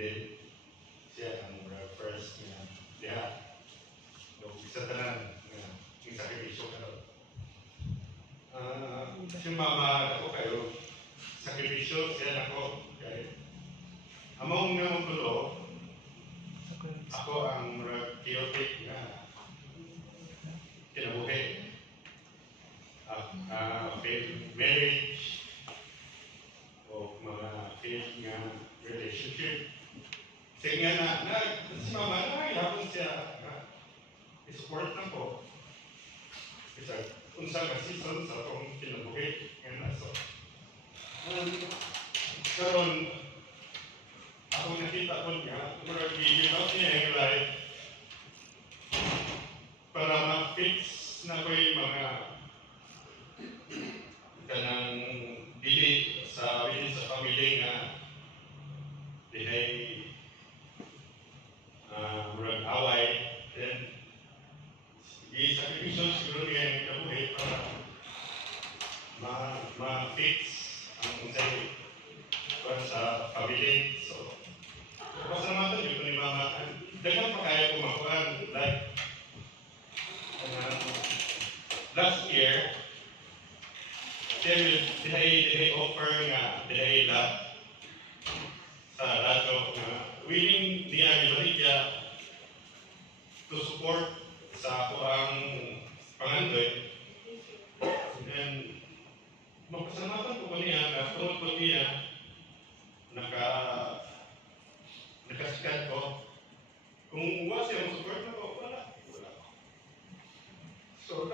din siya ang first nga diha. So, isa tanan nga yung sakripisyo karon. Si mama ako kayo sakripisyo siya nako kay among nga mong tulo ako ang chaotic nga kinabuhi. Failed marriage o mga failed nga relationship. Sige nga si mama nahihapon siya nga i-support na ko. Isa, unsa ka season sa akong kinabuhi nga naso. Karon, ako nakita ko nga, murag i-give out niya yung life para ma-fix na ko yung mga kanang dili sa within sa family nga dihay murag away, then i-sakripisyon siguro niya yung kabuhi para ma-fix ang unsay para sa family. So, pasalamatan yun ni mama. Dagan pa kaya kumakuan. Like, last year, dihay offer nga, dihay lab sa radyo nga willing niya Maria to support sa ako ang pangandoy. And magpasalamatan ko niya na tungkol ko niya nakasikat ko. Kung wala siya support na ko, wala. So,